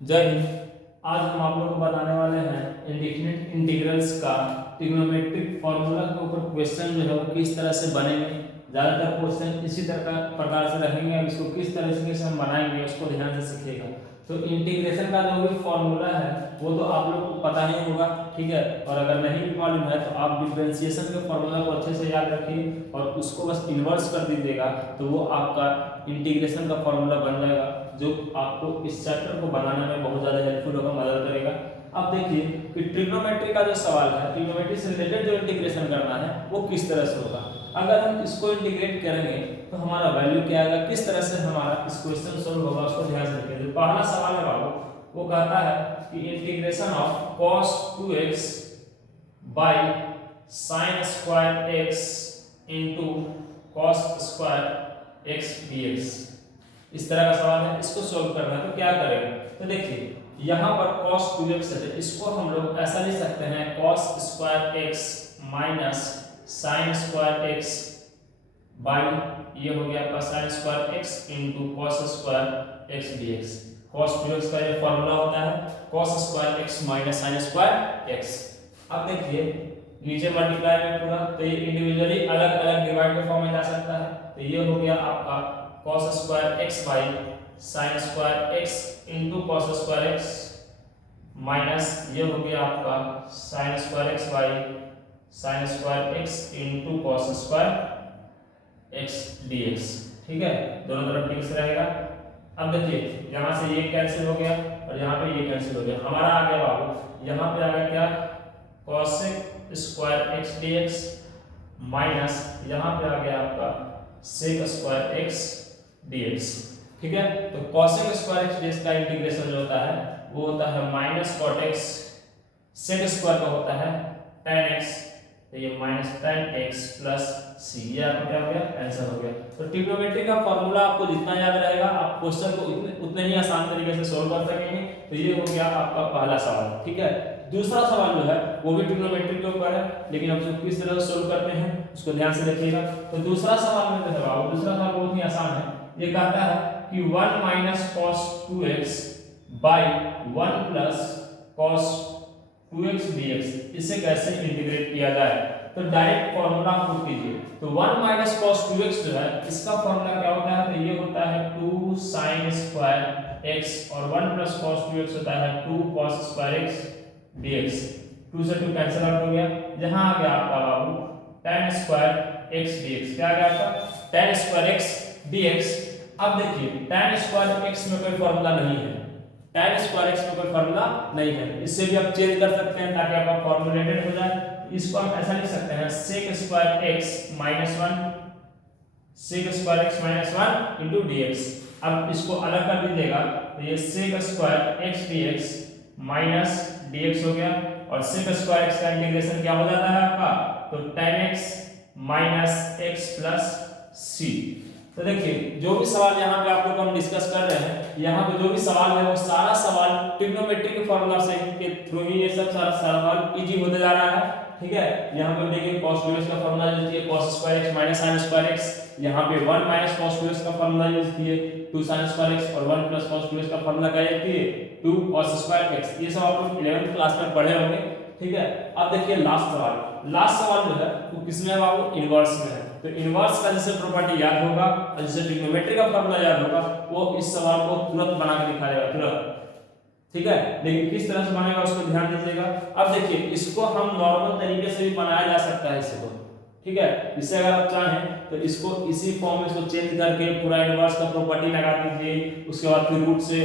जय हिंद। आज हम आप लोगों को बताने वाले हैं इंडिफिनिट इंटीग्रल्स का ट्रिग्नोमेट्रिक फॉर्मूला के ऊपर क्वेश्चन जो है वो किस तरह से बनेंगे। ज़्यादातर क्वेश्चन इसी तरह प्रकार से रहेंगे। अब इसको किस तरीके से हम बनाएंगे उसको ध्यान से सीखिएगा। तो इंटीग्रेशन का जो भी फॉर्मूला है वो तो आप लोग को पता ही होगा, ठीक है। और अगर नहीं भी मालूम है तो आप डिफरेंशिएशन के फॉर्मूला को अच्छे से याद रखिए और उसको बस इन्वर्स कर दीजिएगा तो वो आपका इंटीग्रेशन का फॉर्मूला बन जाएगा, जो आपको इस चैप्टर को बनाने में बहुत ज़्यादा हेल्पफुल होगा, मदद करेगा। अब देखिए कि ट्रिग्नोमेट्री का जो सवाल है, ट्रिग्नोमेट्री से रिलेटेड जो इंटीग्रेशन करना है वो किस तरह से होगा। अगर हम इसको इंटीग्रेट करेंगे तो हमारा वैल्यू क्या आएगा, किस तरह से हमारा इस क्वेश्चन सोल्व होगा उसको ध्यान से रखिए। जो पहला सवाल है बाबू वो कहता है कि integration of cos 2x by sin square x into cos square x dx। इस तरह का सवाल है, इसको सोल्व करना है तो क्या करेंगे। तो देखिए यहाँ पर cos 2x है, इसको हम लोग ऐसा लिख सकते हैं cos square x minus sin square x by ये हो गया आपका sin square x into cos square x dx। cos 2x का ये फॉर्मूला होता है cos square x minus sin square x। अब देखिए नीचे मल्टीप्लाई में पूरा, तो ये इंडिविजुअली अलग अलग डिवाइड के फॉर्म में जा सकता है। तो ये हो गया आपका cos square x by sin square x into cos square x minus ये हो गया आपका sin square x by sin square x into cos square x dx। ठीक है, दोनों तरफ डिक्स रहेगा। अब देखिए यहाँ से ये कैंसिल हो गया और यहाँ पे ये कैंसिल हो गया, हमारा आ गया बाबू यहाँ पे आ गया क्या cosec square x dx minus यहाँ पे आ गया आपका sec स्क्वायर x dx। ठीक है, तो cosec स्क्वायर x dx का इंटीग्रेशन जो होता है वो होता है minus cot x, sec square का होता है tan x, तो ये minus tan x plus c, ये आपका क्या हो गया आंसर हो गया। तो ट्रिग्नोमेट्री का फॉर्मूला आपको जितना याद रहेगा आप क्वेश्चन को उतने ही आसान तरीके से सोल्व कर सकेंगे। तो ये हो गया आपका पहला सवाल। ठीक है, दूसरा सवाल जो है वो भी ट्रिग्नोमेट्री के ऊपर है, लेकिन हम उसको किस तरह से सोल्व करते हैं उसको ध्यान से देखिएगा। तो दूसरा सवाल में जो है दूसरा सवाल बहुत ही आसान है। ये कहता है कि 1 minus cos 2x by 1 plus cos 2x dx, इसे कैसे इंटीग्रेट किया जाए। तो डायरेक्ट फॉर्मूला पुट कीजिए। तो 1 माइनस cos 2x जो है इसका फॉर्मूला क्या होता है, तो ये होता है 2 sin स्क्वायर x और 1 प्लस cos 2x होता है 2 cos स्क्वायर x dx। 2 से 2 कैंसिल आउट हो गया, यहाँ आ गया आपका बाबू tan स्क्वायर x dx। क्या आ गया आपका tan स्क्वायर x dx। अब देखिए tan स्क्वायर x में कोई फॉर्मूला नहीं है, tan स्क्वायर x में कोई फॉर्मूला नहीं है, इससे भी आप चेंज कर सकते हैं ताकि आपका फॉर्मूलेटेड हो जाए। इसको हम ऐसा लिख सकते हैं sec square x minus 1 sec square x minus 1 into dx। अब इसको अलग कर दीजिएगा तो ये sec square x dx minus dx हो गया और sec स्क्वायर x का इंटीग्रेशन क्या हो जाता है आपका, तो tan x minus x plus c। तो देखिए जो भी सवाल यहाँ पे आप लोग हम डिस्कस कर रहे हैं, यहाँ पे जो भी सवाल है वो सारा सवाल ट्रिग्नोमेट्री के फॉर्मूला से के थ्रू ही ये सब सारा सवाल इजी होते जा रहा है। ठीक है, यहाँ पे देखिए cos 2x का फॉर्मूला यूज किए cos square x minus sin square x, यहाँ पे 1 माइनस cos 2x का फॉर्मूला यूज किए 2 sin स्क्वायर x और 1 प्लस cos 2x का फॉर्मूला क्या यूज किए 2 cos स्क्वायर x। ये सब आप लोग 11th क्लास में पढ़े होंगे। ठीक है, अब देखिए लास्ट सवाल जो है वो किसमें है बाबू, इनवर्स में है। तो इनवर्स का जैसे प्रॉपर्टी याद होगा और जैसे ट्रिग्नोमेट्री का फॉर्मूला याद होगा वो इस सवाल को तुरंत बना के दिखा देगा तुरंत। ठीक है, लेकिन किस तरह से बनेगा उसको ध्यान दीजिएगा। अब देखिए इसको हम नॉर्मल तरीके से भी बनाया जा सकता है इसको। ठीक है, इससे अगर आप चाहें तो इसको इसी फॉर्म में इसको चेंज करके पूरा इनवर्स का प्रॉपर्टी लगा दीजिए, उसके बाद फिर रूट से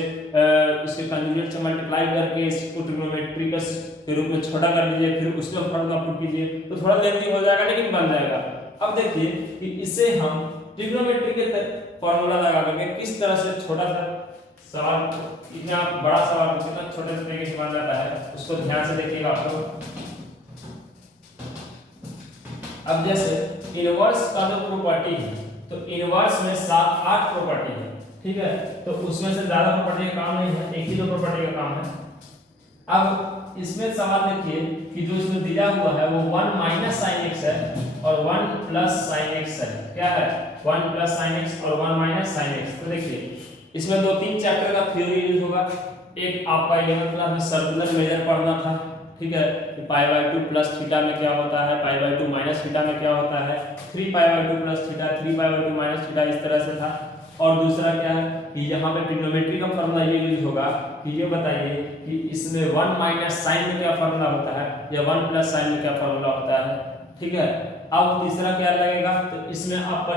उसके कंजुगेट से मल्टीप्लाई करके इसको ट्रिग्नोमेट्री के रूप में छोटा कर दीजिए, फिर उसका फॉर्मूला पुट कीजिए, तो थोड़ा लेंथी हो जाएगा लेकिन बन जाएगा। अब देखिए कि इसे हम ट्रिग्नोमेट्री के फॉर्मूला लगा करके किस तरह से छोटा सा सवाल, इतना बड़ा सवाल कितना छोटे से तरीके से बन जाता है उसको ध्यान से देखिएगा आप लोग। अब जैसे इनवर्स का जो प्रॉपर्टी है, तो इनवर्स में 7-8 प्रॉपर्टी है। ठीक है, तो उसमें से ज्यादा प्रॉपर्टी का काम नहीं है, एक ही दो प्रॉपर्टी का काम है। अब इसमें सवाल देखिए कि जो इसमें दिया हुआ है वो 1 माइनस sin x है और 1 प्लस sin x है। क्या है 1 प्लस sin x और 1 माइनस sin x। तो देखिए इसमें 2-3 चैप्टर का थ्योरी यूज होगा। एक आपका 11th क्लास में सर्कुलर मेजर पढ़ना था, ठीक है, कि पाई बाई 2 प्लस थीटा में क्या होता है, पाई बाई 2 माइनस थीटा में क्या होता है, 3 पाई by 2 plus theta, 3 pi by 2 minus theta, इस तरह से था। और दूसरा क्या है कि यहाँ पे ट्रिग्नोमेट्री का फॉर्मूला ये यूज होगा कि ये बताइए कि इसमें 1 माइनस साइन में क्या फॉर्मूला होता है या 1 प्लस साइन में क्या फॉर्मूला होता है, ठीक है। अब तीसरा क्या लगेगा, तो इसमें आपका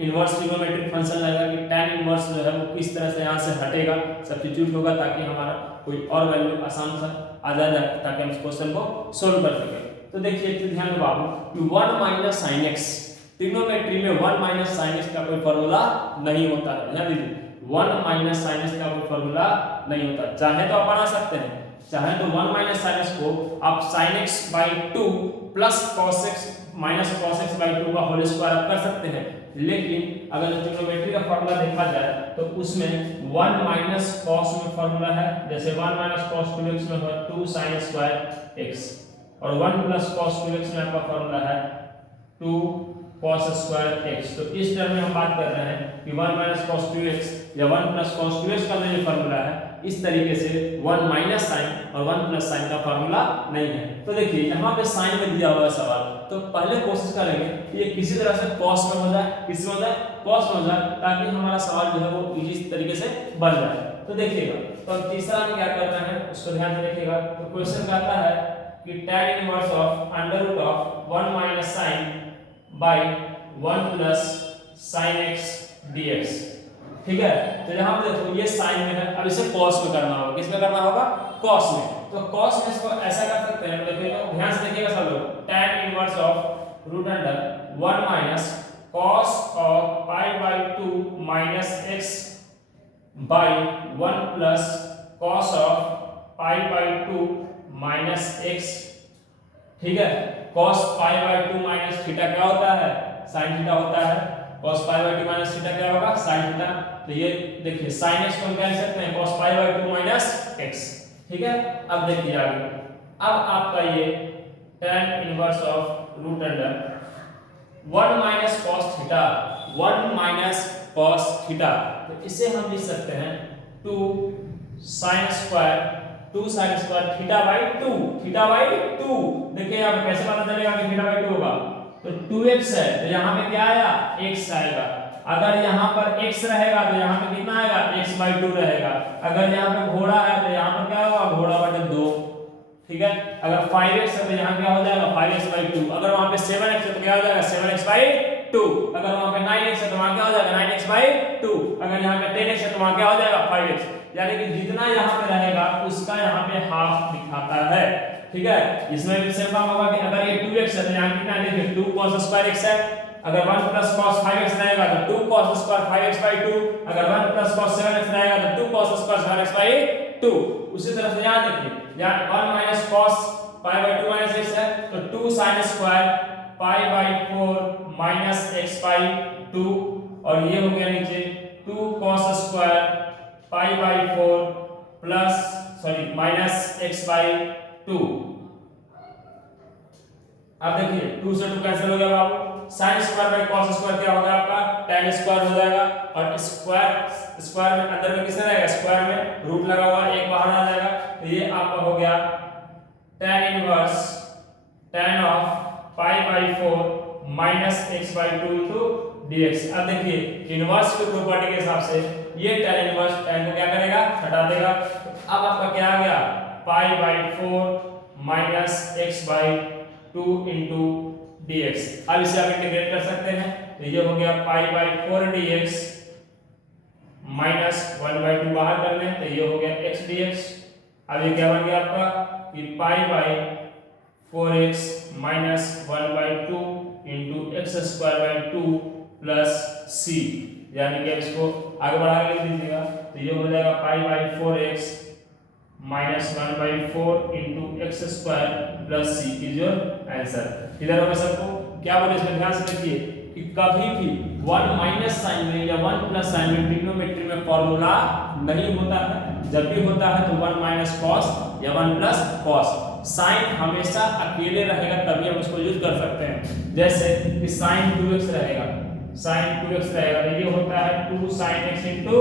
इनवर्स ट्रिग्नोमेट्रिक फंक्शन लगेगा कि tan इनवर्स जो है वो किस तरह से यहाँ से हटेगा, सब्स्टिट्यूट होगा, ताकि हमारा कोई और वैल्यू आसान सा आ जाए, ताकि हम इस क्वेश्चन को सोल्व कर सकें। तो देखिए ध्यान दो बाबू कि 1 माइनस साइन एक्स, ट्रिग्नोमेट्री में 1 माइनस साइन एक्स का कोई फॉर्मूला नहीं होता है। ध्यान दीजिए 1 माइनस साइन एक्स का कोई फॉर्मूला नहीं होता। चाहे तो आप बना सकते हैं, चाहे तो 1 माइनस साइन एक्स को आप sine x by 2 plus cos x minus cos x by 2 का होल स्क्वायर आप कर सकते हैं। लेकिन अगर ट्रिग्नोमेट्री का फॉर्मूला देखा जाए तो उसमें 1 माइनस कॉस में फॉर्मूला है, जैसे 1 माइनस कॉस 2x में है 2 sin स्क्वायर x, और 1 प्लस कॉस 2x में आपका फॉर्मूला है 2 cos स्क्वायर x। तो इस टर्म में हम बात कर रहे हैं कि 1 माइनस cos 2x या 1 प्लस cos 2x का जो फॉर्मूला है, इस तरीके से 1 माइनस साइन और 1 प्लस साइन का फॉर्मूला नहीं है। तो देखिए यहाँ पे साइन में दिया हुआ सवाल, तो पहले कोशिश करेंगे कि ये किसी तरह से cos में हो जाए, किस में हो जाए, cos में हो जाए, ताकि हमारा सवाल जो है वो इजी तरीके से बन जाए। तो देखिएगा, तो अब तीसरा में क्या कर रहे हैं उसको ध्यान से देखिएगा। तो क्वेश्चन कहता है कि tan inverse of under root of 1 minus sine by 1 plus sine x dx, ठीक है। तो यहाँ पे देखो ये साइन में है, अब इसे cos में करना होगा, किस में करना होगा, cos में। तो cos में इसको ऐसा कर सकते हैं, देखिए ध्यान से देखिएगा सब लोग, tan inverse of root under 1 minus cos of pi by 2 minus x by 1 plus cos of pi by 2 minus x, ठीक है। cos pi by 2 minus theta क्या होता है, sin थीटा होता है। cos pi by 2 minus theta क्या होगा, sin theta. तो ये देखिए sin x को हम क्या लिख सकते हैं, cos pi by 2 minus x, ठीक है। अब देखिए आगे, अब आपका ये tan inverse of root under 1 minus cos theta, 1 minus cos theta, तो इसे हम लिख सकते हैं 2 sin square, 2 sin square theta by 2, theta by 2। देखिए यहाँ पे कैसे पता चलेगा कि थीटा बाई 2 होगा, तो 2x है तो यहाँ पे क्या आया, x आएगा। अगर यहाँ पर x रहेगा तो यहाँ पे कितना आएगा, x बाई 2 रहेगा। अगर यहाँ पे घोड़ा है तो यहाँ पर क्या होगा, घोड़ा बटे 2, ठीक है। अगर 5x है तो यहाँ क्या हो जाएगा, 5x बाई 2। अगर वहाँ पे 7x है तो क्या हो जाएगा, 7x बाई 2। अगर वहाँ पे 9x है तो वहाँ क्या हो जाएगा, 9x बाई 2। अगर यहाँ पे 10x है तो वहाँ क्या हो जाएगा, 5x। यानी कि जितना यहाँ पे रहेगा उसका यहाँ पे हाफ दिखाता है, ठीक है। इसमें भी सेम काम होगा कि अगर ये 2x है तो यहाँ कितना है, देखिए 2 cos स्क्वायर x है। अगर 1 प्लस cos 5x रहेगा तो 2 cos स्क्वायर 5x बाई 2। अगर 1 प्लस cos 7x रहेगा तो 2 cos स्क्वायर 7x बाई 2। उसी तरह से यहाँ देखिए, यहाँ 1 minus cos pi by 2 minus x है तो 2 sin square pi by 4 minus x by 2, और ये हो गया नीचे 2 cos square pi by 4 plus minus x by 2। अब देखिए 2 से 2 कैंसिल हो गया बाबू, sin square by cos square क्या होगा आपका, tan स्क्वायर हो जाएगा। और स्क्वायर में अंदर में किसमें रहेगा, स्क्वायर में रूट लगा हुआ है, एक बाहर आ जाएगा। तो ये आपका हो गया tan inverse tan of pi by 4 minus x by 2 into dx। अब देखिए इनवर्स की प्रॉपर्टी के हिसाब से ये tan इनवर्स tan को क्या करेगा, हटा देगा। अब आपका क्या आ गया, pi by 4 minus x by 2 into dx। अब इसे आप इंटीग्रेट कर सकते हैं, तो ये हो गया pi by 4 dx minus 1 by 2 बाहर कर लें तो ये हो गया x dx। अब ये क्या बन गया आपका कि pi by 4x minus 1 by 2 into x square by 2 plus c, यानी कि इसको आगे बढ़ा के लिख दीजिएगा तो ये हो जाएगा pi by 4x minus 1 by 4 into x square plus c is your answer. इधर होगा सबको क्या बोले, इसमें ध्यान से देखिए कि कभी भी 1 माइनस साइन में या 1 प्लस साइन में ट्रिग्नोमेट्री में फॉर्मूला नहीं होता है। जब भी होता है तो 1 माइनस कॉस या 1 प्लस कॉस। साइन हमेशा अकेले रहेगा तभी हम उसको यूज कर सकते हैं। जैसे कि साइन 2x रहेगा, साइन 2x रहेगा तो ये होता है 2 sin x into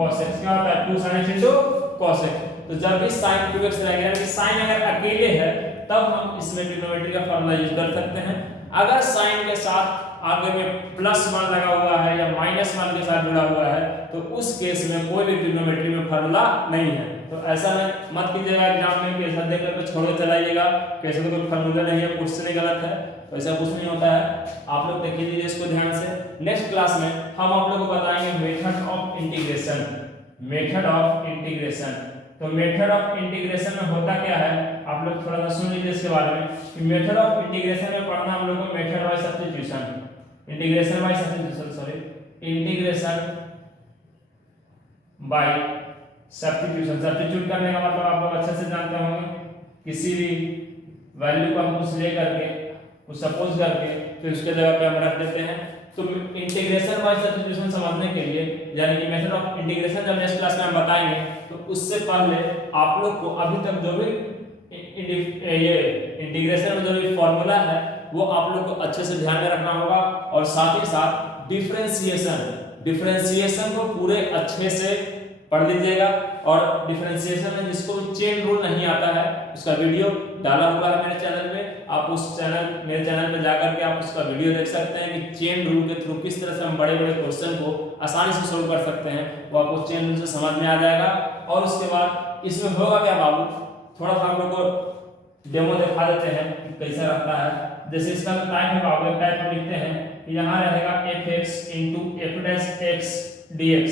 cos x क्या होता है 2 sin x into cos x। तो जब भी sin 2x रहेगा यानी कि sin अगर अकेले है तब हम इसमें ट्रिग्नोमेट्री का फार्मूला यूज कर सकते हैं। अगर sin के साथ आगे में +1 लगा हुआ है या -1 के साथ जुड़ा हुआ है तो उस केस में कोई भी ट्रिग्नोमेट्री में फार्मूला नहीं है। तो ऐसा मत कीजिएगा एग्जाम में कि ऐसा देख करके छोड़ चलाइएगा कैसे तो कोई फार्मूला नहीं है, क्वेश्चन ही गलत है, तो ऐसा कुछ नहीं होता है। आप लोग देख लीजिए इसको ध्यान से। नेक्स्ट क्लास में हम आप लोगों को बताएंगे method of integration. Method of integration, तो मेथड ऑफ इंटीग्रेशन में होता क्या है आप लोग थोड़ा सा सुन लीजिए इसके बारे में कि मेथड ऑफ इंटीग्रेशन में पढ़ना हम लोग को method by substitution, integration by substitution, sorry integration by substitution. Substitute करने का मतलब आप लोग अच्छे से जानते होंगे, किसी भी वैल्यू को हम कुछ ले करके कुछ सपोज करके फिर उसके जगह पे हम रख देते हैं। तो इंटीग्रेशन बाय सब्स्टिट्यूशन समझने के लिए यानी कि मेथड ऑफ इंटीग्रेशन जब नेक्स्ट क्लास में हम बताएंगे तो उससे पहले आप लोग को अभी तक जो भी ये इंटीग्रेशन में जो भी फॉर्मूला है वो आप लोग को अच्छे से ध्यान में रखना होगा और साथ ही साथ डिफरेंशिएशन को पूरे अच्छे से पढ़ लीजिएगा। और डिफरेंशिएशन में जिसको चेन रूल नहीं आता है उसका वीडियो डाला हुआ है मेरे चैनल में, आप उस मेरे चैनल पे जाकर के आप उसका वीडियो देख सकते हैं कि चेन रूल के थ्रू किस तरह से हम बड़े बड़े क्वेश्चन को आसानी से सोल्व कर सकते हैं, वो आपको चेन रूल से समझ में आ जाएगा। और उसके बाद इसमें होगा क्या बाबू, थोड़ा सा हम लोग को डेमो दिखा देते हैं कि कैसा रहता है। जैसे इसका टाइप है बाबू, टाइप हम लिखते हैं कि यहाँ रहेगा fx into f dash x dx,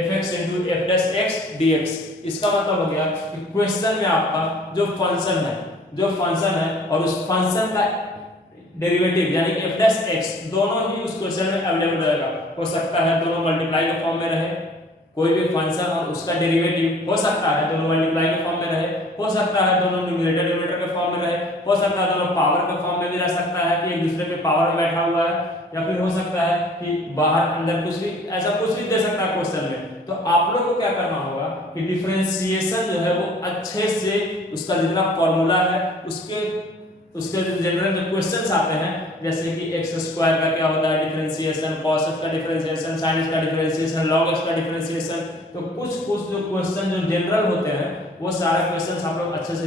fx into f dash x dx। इसका मतलब हो गया कि क्वेश्चन में आपका जो फंक्शन है और उस फंक्शन का डेरिवेटिव यानी f dash x दोनों ही उस क्वेश्चन में अवेलेबल रहेगा। हो सकता है दोनों मल्टीप्लाई के फॉर्म में रहे, कोई भी फंक्शन और उसका डेरिवेटिव हो सकता है दोनों मल्टीप्लाई के फॉर्म में रहे, हो सकता है दोनों न्यूमरेटर डिनोमिनेटर के फॉर्म में रहे, हो सकता है दोनों पावर के फॉर्म में भी रह सकता है कि एक दूसरे पे पावर में बैठा हुआ है, या फिर हो सकता है कि बाहर अंदर कुछ भी ऐसा कुछ भी दे सकता है क्वेश्चन में। तो आप लोग को क्या करना होगा कि डिफरेंशिएशन जो है वो अच्छे से उसका जितना फॉर्मूला है उसके जनरल जो क्वेश्चंस आते हैं जैसे कि x स्क्वायर का क्या होता है डिफरेंशिएशन, cos x का डिफरेंशिएशन, sin x का डिफरेंशिएशन, log x का डिफरेंशिएशन, तो कुछ जो क्वेश्चन जो जनरल होते हैं वो सारे क्वेश्चंस आप लोग अच्छे से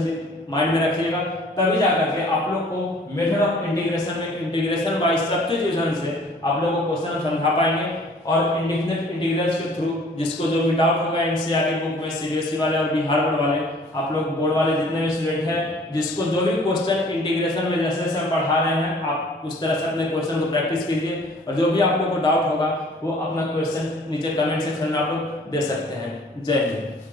माइंड में रखिएगा, तभी जाकर के आप लोग को मेथड ऑफ इंटीग्रेशन में इंटीग्रेशन बाय सब्स्टिट्यूशन से आप लोग को क्वेश्चन समझा पाएंगे। और इंडेफिनिट इंटीग्रल्स के थ्रू जिसको जो भी डाउट होगा एनसीईआरटी बुक में सीबीएसई वाले और बिहार बोर्ड वाले आप लोग बोर्ड वाले जितने भी स्टूडेंट हैं जिसको जो भी क्वेश्चन इंटीग्रेशन में जैसे जैसे हम पढ़ा रहे हैं आप उस तरह से अपने क्वेश्चन को प्रैक्टिस कीजिए और जो भी आप लोग को डाउट होगा वो अपना क्वेश्चन नीचे कमेंट सेक्शन में आप लोग दे सकते हैं। जय हिंद।